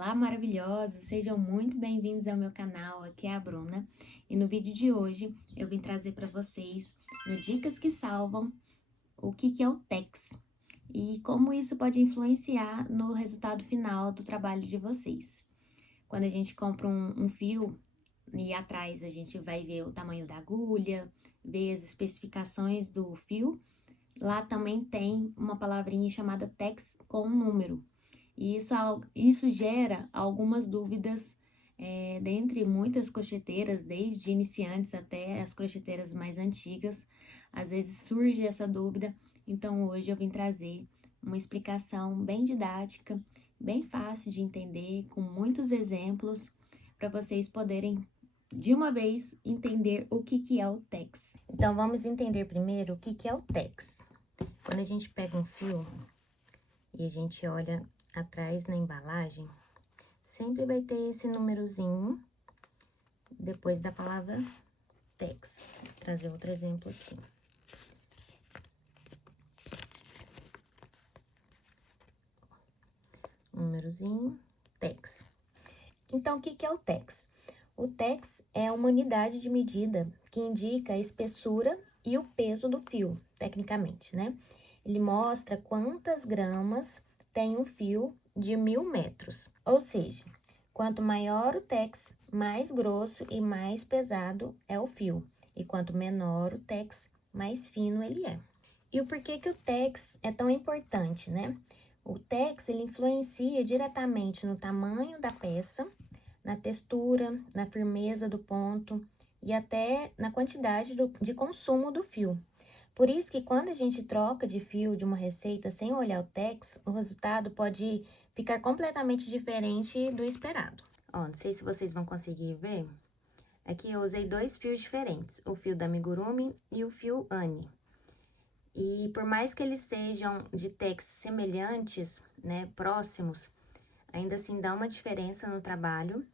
Olá, maravilhosos! Sejam muito bem-vindos ao meu canal, aqui é a Bruna. E no vídeo de hoje eu vim trazer para vocês, no Dicas que Salvam, o que é o TEX e como isso pode influenciar no resultado final do trabalho de vocês. Quando a gente compra um fio e atrás a gente vai ver o tamanho da agulha, ver as especificações do fio, lá também tem uma palavrinha chamada TEX com um número. E isso gera algumas dúvidas dentre muitas crocheteiras, desde iniciantes até as crocheteiras mais antigas. Às vezes surge essa dúvida, então hoje eu vim trazer uma explicação bem didática, bem fácil de entender, com muitos exemplos, para vocês poderem, de uma vez, entender o que é o TEX. Então, vamos entender primeiro o que é o TEX. Quando a gente pega um fio e a gente olha atrás na embalagem, sempre vai ter esse númerozinho depois da palavra TEX. Vou trazer outro exemplo aqui. Númerozinho, TEX. Então, o que é o TEX? O TEX é uma unidade de medida que indica a espessura e o peso do fio, tecnicamente, né? Ele mostra quantas gramas tem um fio de 1000 metros. Ou seja, quanto maior o TEX, mais grosso e mais pesado é o fio. E quanto menor o TEX, mais fino ele é. E o porquê que o TEX é tão importante, né? O TEX, ele influencia diretamente no tamanho da peça, na textura, na firmeza do ponto e até na quantidade de consumo do fio. Por isso que quando a gente troca de fio de uma receita sem olhar o TEX, o resultado pode ficar completamente diferente do esperado. Ó, não sei se vocês vão conseguir ver. Aqui eu usei dois fios diferentes, o fio da Amigurumi e o fio Anne. E por mais que eles sejam de TEX semelhantes, né, próximos, ainda assim dá uma diferença no trabalho.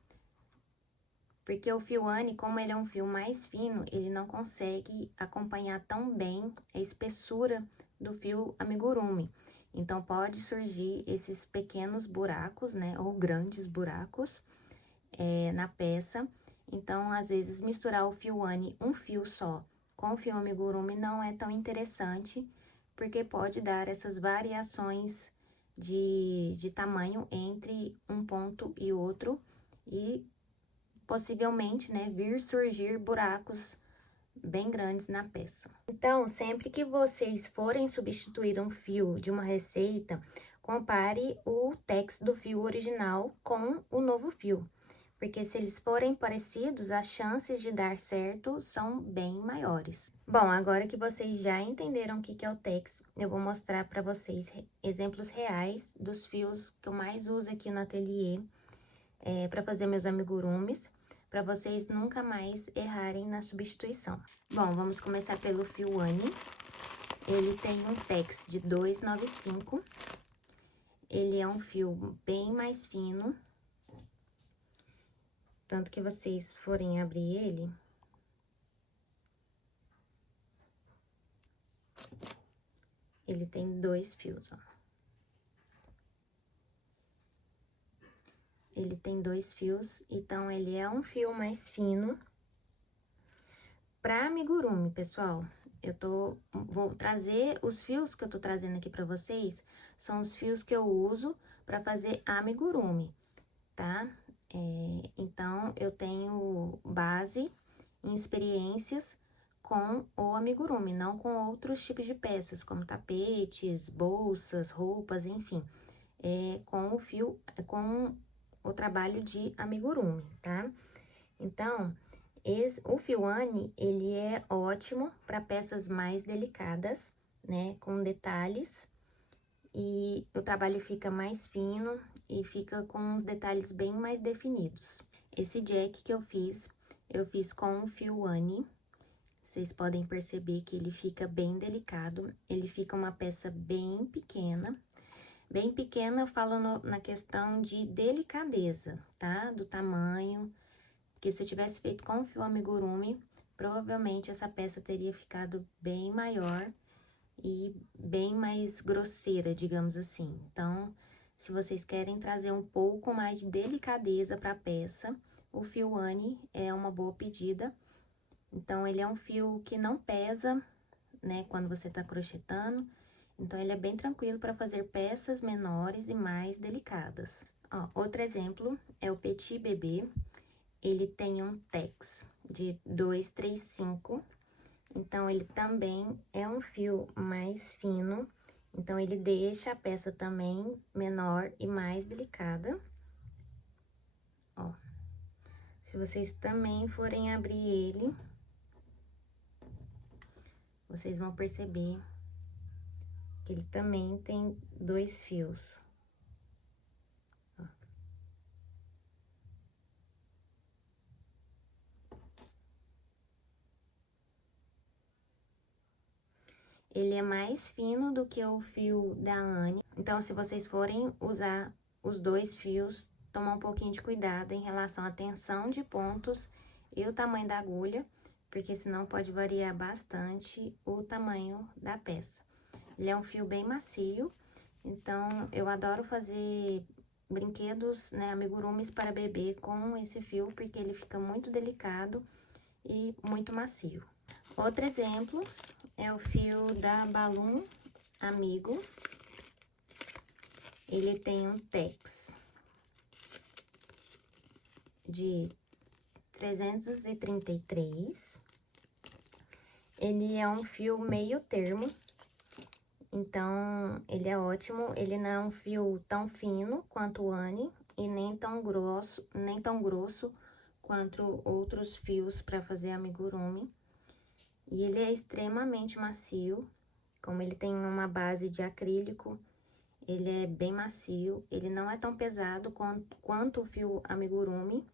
Porque o fio Anne, como ele é um fio mais fino, ele não consegue acompanhar tão bem a espessura do fio Amigurumi. Então, pode surgir esses pequenos buracos, né, ou grandes buracos na peça. Então, às vezes, misturar o fio Anne, um fio só, com o fio Amigurumi não é tão interessante, porque pode dar essas variações de tamanho entre um ponto e outro, e possivelmente, né, vir surgir buracos bem grandes na peça. Então, sempre que vocês forem substituir um fio de uma receita, compare o TEX do fio original com o novo fio, porque se eles forem parecidos, as chances de dar certo são bem maiores. Bom, agora que vocês já entenderam o que é o TEX, eu vou mostrar para vocês exemplos reais dos fios que eu mais uso aqui no ateliê para fazer meus amigurumis, para vocês nunca mais errarem na substituição. Bom, vamos começar pelo fio Anne. Ele tem um TEX de 2,95. Ele é um fio bem mais fino. Tanto que vocês forem abrir ele tem dois fios, ó. Ele tem dois fios, então ele é um fio mais fino. Para amigurumi, pessoal, vou trazer os fios que eu tô trazendo aqui para vocês, são os fios que eu uso para fazer amigurumi, tá? Então, eu tenho base em experiências com o amigurumi, não com outros tipos de peças, como tapetes, bolsas, roupas, enfim. Com o fio, com o trabalho de amigurumi, tá? Então, o fio Anne, ele é ótimo para peças mais delicadas, né? Com detalhes, e o trabalho fica mais fino e fica com uns detalhes bem mais definidos. Esse jack que eu fiz com o fio Anne. Vocês podem perceber que ele fica bem delicado, ele fica uma peça bem pequena. Bem pequena, eu falo na questão de delicadeza, tá? Do tamanho, porque se eu tivesse feito com o fio amigurumi, provavelmente essa peça teria ficado bem maior e bem mais grosseira, digamos assim. Então, se vocês querem trazer um pouco mais de delicadeza para a peça, o fio Anne é uma boa pedida. Então, ele é um fio que não pesa, né, quando você tá crochetando. Então, ele é bem tranquilo para fazer peças menores e mais delicadas. Ó, outro exemplo é o Petit Bebê. Ele tem um tex de 235. Então, ele também é um fio mais fino. Então, ele deixa a peça também menor e mais delicada. Ó, se vocês também forem abrir ele, vocês vão perceber que ele também tem 2 fios. Ó. Ele é mais fino do que o fio da Anne. Então, se vocês forem usar os 2 fios, tomar um pouquinho de cuidado em relação à tensão de pontos e o tamanho da agulha, porque senão pode variar bastante o tamanho da peça. Ele é um fio bem macio, então eu adoro fazer brinquedos, né, amigurumis para bebê com esse fio, porque ele fica muito delicado e muito macio. Outro exemplo é o fio da Balloon Amigo. Ele tem um tex de 333. Ele é um fio meio termo, então ele é ótimo. Ele não é um fio tão fino quanto o Anne e nem tão grosso quanto outros fios para fazer amigurumi. E ele é extremamente macio, como ele tem uma base de acrílico, ele é bem macio, ele não é tão pesado quanto o fio amigurumi.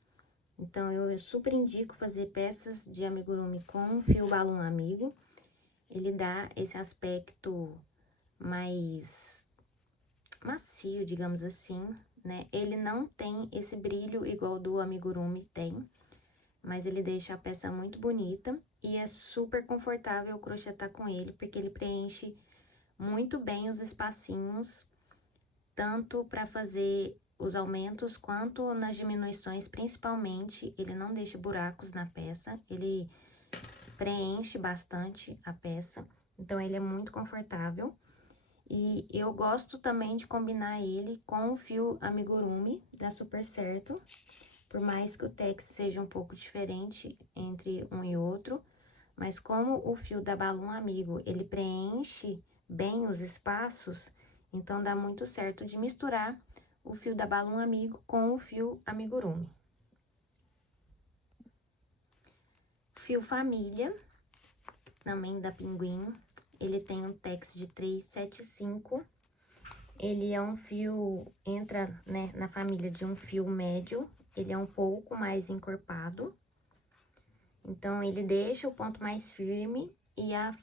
Então, eu super indico fazer peças de amigurumi com fio Balloon Amigo. Ele dá esse aspecto mais macio, digamos assim, né? Ele não tem esse brilho igual do amigurumi tem, mas ele deixa a peça muito bonita e é super confortável crochetar com ele, porque ele preenche muito bem os espacinhos, tanto para fazer os aumentos quanto nas diminuições, principalmente. Ele não deixa buracos na peça, ele preenche bastante a peça, então ele é muito confortável. E eu gosto também de combinar ele com o fio amigurumi, dá super certo. Por mais que o tex seja um pouco diferente entre um e outro, mas como o fio da Balloon Amigo, ele preenche bem os espaços, então dá muito certo de misturar o fio da Balloon Amigo com o fio amigurumi. Fio Família, também da Pinguim, ele tem um tex de 375. Ele é um fio, entra, né, na família de um fio médio, ele é um pouco mais encorpado. Então, ele deixa o ponto mais firme e a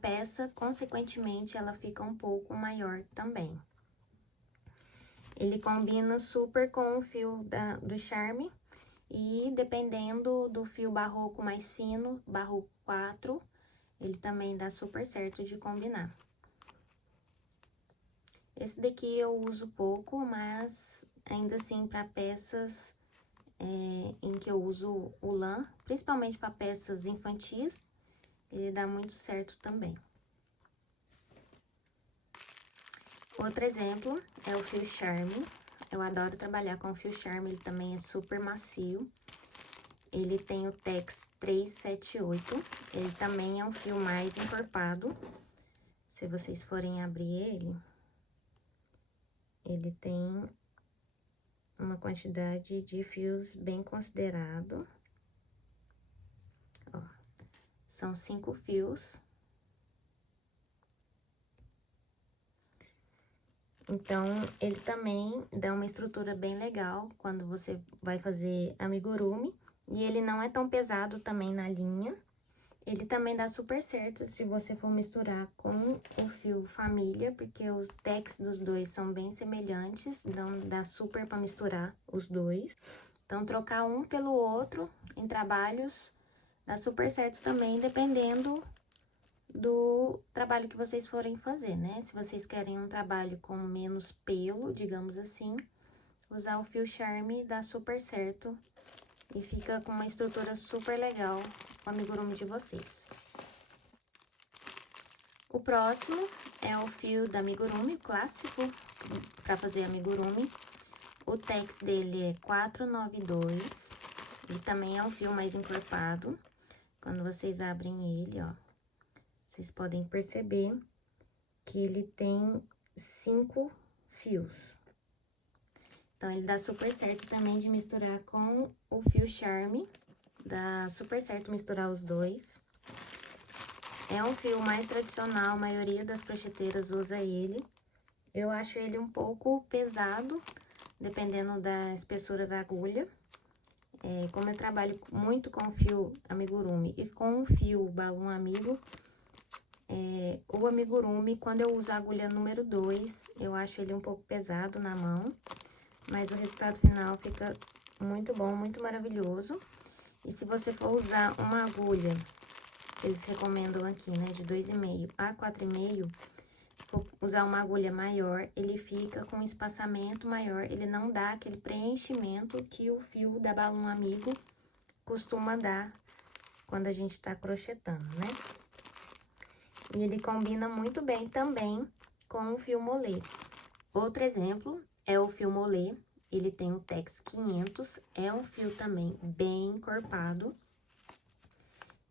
peça, consequentemente, ela fica um pouco maior também. Ele combina super com o fio do Charme e dependendo do fio barroco mais fino, barroco 4, ele também dá super certo de combinar. Esse daqui eu uso pouco, mas ainda assim para peças em que eu uso o lã, principalmente para peças infantis, ele dá muito certo também. Outro exemplo é o fio Charme. Eu adoro trabalhar com o fio Charme, ele também é super macio. Ele tem o tex 378, ele também é um fio mais encorpado. Se vocês forem abrir ele tem uma quantidade de fios bem considerado. Ó, são 5 fios. Então, ele também dá uma estrutura bem legal quando você vai fazer amigurumi. E ele não é tão pesado também na linha. Ele também dá super certo se você for misturar com o fio Família, porque os tex dos dois são bem semelhantes, então dá super para misturar os dois. Então, trocar um pelo outro em trabalhos dá super certo também, dependendo do trabalho que vocês forem fazer, né? Se vocês querem um trabalho com menos pelo, digamos assim, usar o fio Charme dá super certo e fica com uma estrutura super legal o amigurumi de vocês. O próximo é o fio da amigurumi clássico para fazer amigurumi. O tex dele é 492. Ele também é um fio mais encorpado. Quando vocês abrem ele, ó, vocês podem perceber que ele tem 5 fios. Então, ele dá super certo também de misturar com o fio Charme. Dá super certo misturar os dois. É um fio mais tradicional, a maioria das crocheteiras usa ele. Eu acho ele um pouco pesado, dependendo da espessura da agulha. Como eu trabalho muito com fio amigurumi e com o fio balão amigo, o amigurumi, quando eu uso a agulha número 2, eu acho ele um pouco pesado na mão. Mas o resultado final fica muito bom, muito maravilhoso. E se você for usar uma agulha, eles recomendam aqui, né, de 2,5 a 4,5, for usar uma agulha maior, ele fica com um espaçamento maior, ele não dá aquele preenchimento que o fio da balão amigo costuma dar quando a gente tá crochetando, né? E ele combina muito bem também com o fio molê. Outro exemplo é o fio molê, ele tem o Tex 500, é um fio também bem encorpado.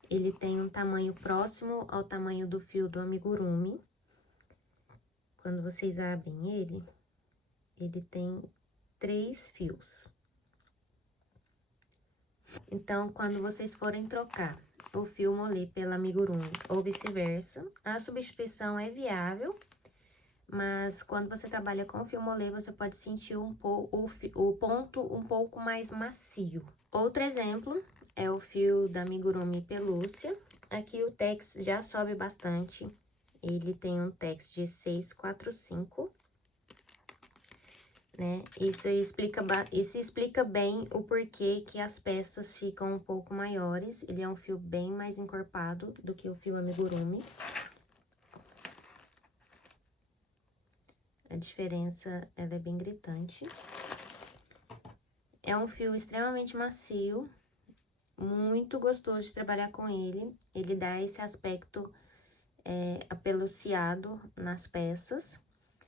Ele tem um tamanho próximo ao tamanho do fio do amigurumi. Quando vocês abrem ele tem 3 fios. Então, quando vocês forem trocar o fio molê pela amigurumi ou vice-versa, a substituição é viável, mas quando você trabalha com fio molê, você pode sentir o ponto um pouco mais macio. Outro exemplo é o fio da amigurumi pelúcia. Aqui o tex já sobe bastante. Ele tem um tex de 645, né? Isso explica bem o porquê que as peças ficam um pouco maiores. Ele é um fio bem mais encorpado do que o fio amigurumi. A diferença, ela é bem gritante. É um fio extremamente macio, muito gostoso de trabalhar com ele. Ele dá esse aspecto apeluciado nas peças.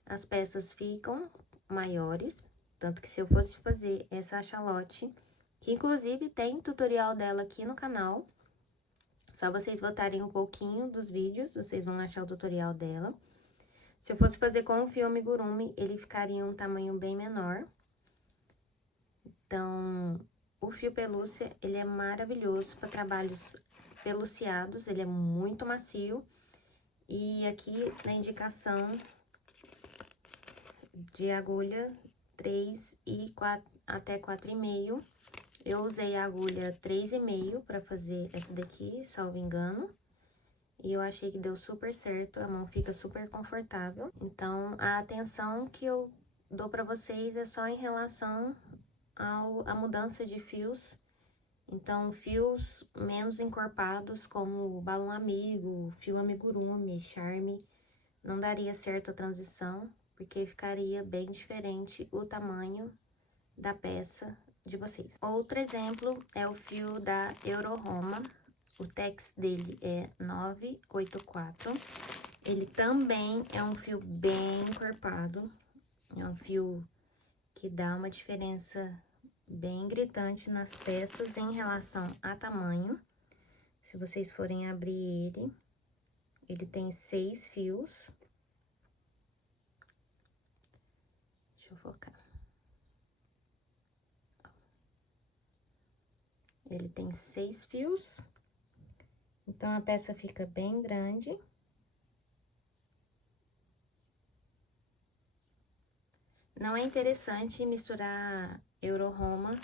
As peças ficam maiores, tanto que se eu fosse fazer essa achalote, que inclusive tem tutorial dela aqui no canal, só vocês voltarem um pouquinho dos vídeos, vocês vão achar o tutorial dela. Se eu fosse fazer com o fio amigurumi, ele ficaria um tamanho bem menor. Então, o fio pelúcia, ele é maravilhoso para trabalhos peluciados, ele é muito macio. E aqui na indicação de agulha 3 e 4, até 4,5, eu usei a agulha 3,5 para fazer essa daqui, salvo engano. E eu achei que deu super certo, a mão fica super confortável. Então, a atenção que eu dou para vocês é só em relação à mudança de fios. Então, fios menos encorpados, como o balão amigo, fio amigurumi, charme, não daria certo a transição, porque ficaria bem diferente o tamanho da peça de vocês. Outro exemplo é o fio da Euroroma. O tex dele é 984. Ele também é um fio bem encorpado. É um fio que dá uma diferença bem gritante nas peças em relação a tamanho. Se vocês forem abrir ele tem 6 fios. Deixa eu focar. Ele tem 6 fios. Então, a peça fica bem grande. Não é interessante misturar Euroroma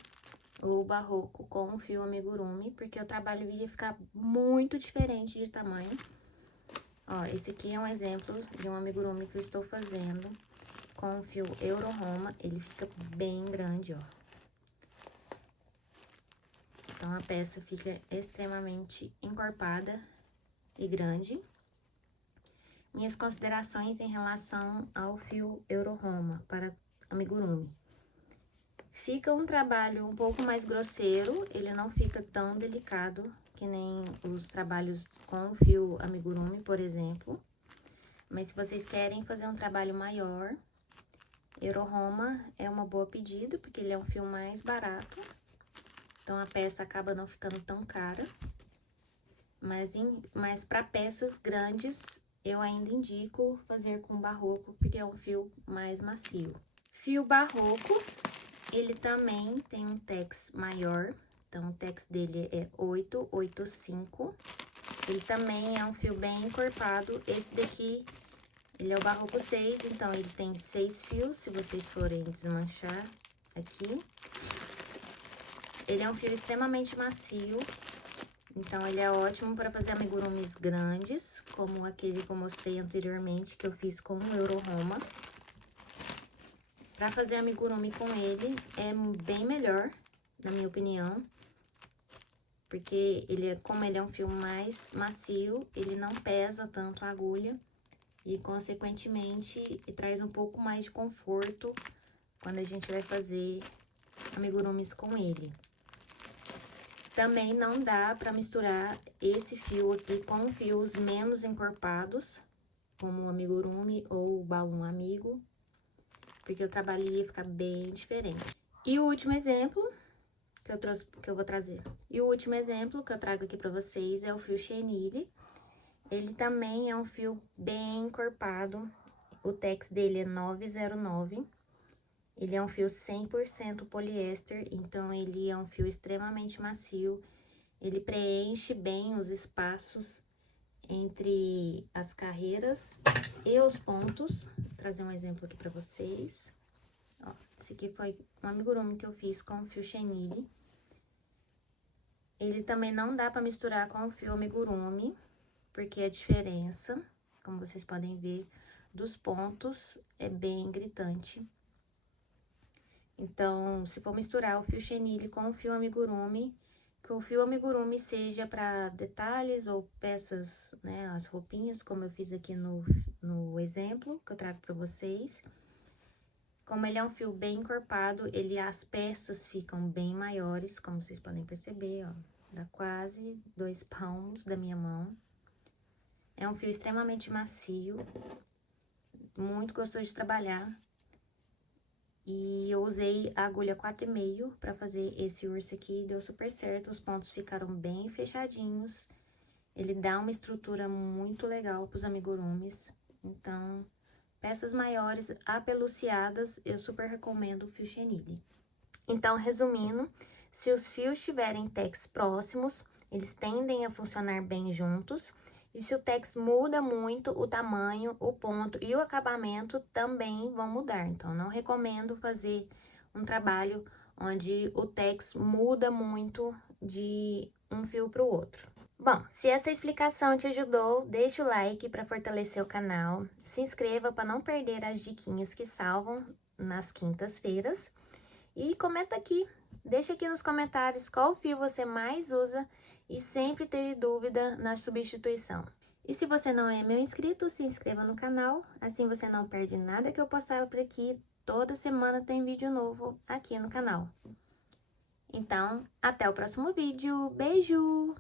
ou Barroco com o fio amigurumi, porque o trabalho ia ficar muito diferente de tamanho. Ó, esse aqui é um exemplo de um amigurumi que eu estou fazendo com o fio Euroroma. Ele fica bem grande, ó. Então, a peça fica extremamente encorpada e grande. Minhas considerações em relação ao fio Euro-Roma para amigurumi. Fica um trabalho um pouco mais grosseiro, ele não fica tão delicado que nem os trabalhos com o fio amigurumi, por exemplo. Mas se vocês querem fazer um trabalho maior, Euro-Roma é uma boa pedida, porque ele é um fio mais barato. Então, a peça acaba não ficando tão cara. Mas para peças grandes, eu ainda indico fazer com barroco, porque é um fio mais macio. Fio barroco, ele também tem um tex maior. Então, o tex dele é 885. Ele também é um fio bem encorpado. Esse daqui, ele é o barroco 6, então ele tem 6 fios, se vocês forem desmanchar aqui. Ele é um fio extremamente macio, então ele é ótimo para fazer amigurumis grandes, como aquele que eu mostrei anteriormente, que eu fiz com o Euro-Roma. Para fazer amigurumi com ele é bem melhor, na minha opinião, porque como ele é um fio mais macio, ele não pesa tanto a agulha e, consequentemente, traz um pouco mais de conforto quando a gente vai fazer amigurumis com ele. Também não dá para misturar esse fio aqui com fios menos encorpados, como o amigurumi ou o balão amigo, porque o trabalho ia ficar bem diferente. E o último exemplo que eu vou trazer. E o último exemplo que eu trago aqui para vocês é o fio chenille. Ele também é um fio bem encorpado. O tex dele é 909. Ele é um fio 100% poliéster, então ele é um fio extremamente macio. Ele preenche bem os espaços entre as carreiras e os pontos. Vou trazer um exemplo aqui para vocês. Ó, esse aqui foi um amigurumi que eu fiz com o fio chenille. Ele também não dá para misturar com o fio amigurumi, porque a diferença, como vocês podem ver, dos pontos é bem gritante. Então, se for misturar o fio chenille com o fio amigurumi, que o fio amigurumi seja para detalhes ou peças, né, as roupinhas, como eu fiz aqui no exemplo que eu trago para vocês. Como ele é um fio bem encorpado, as peças ficam bem maiores, como vocês podem perceber, ó, dá quase 2 palmos da minha mão. É um fio extremamente macio, muito gostoso de trabalhar. E eu usei a agulha 4,5 para fazer esse urso aqui, deu super certo, os pontos ficaram bem fechadinhos. Ele dá uma estrutura muito legal para os amigurumis. Então, peças maiores apeluciadas, eu super recomendo o fio chenille. Então, resumindo, se os fios tiverem tex próximos, eles tendem a funcionar bem juntos. E se o tex muda muito, o tamanho, o ponto e o acabamento também vão mudar. Então, não recomendo fazer um trabalho onde o tex muda muito de um fio para o outro. Bom, se essa explicação te ajudou, deixa o like para fortalecer o canal. Se inscreva para não perder as diquinhas que salvam nas quintas-feiras. E comenta aqui, deixa aqui nos comentários qual fio você mais usa e sempre teve dúvida na substituição. E se você não é meu inscrito, se inscreva no canal, assim você não perde nada que eu postar por aqui. Toda semana tem vídeo novo aqui no canal. Então, até o próximo vídeo. Beijo!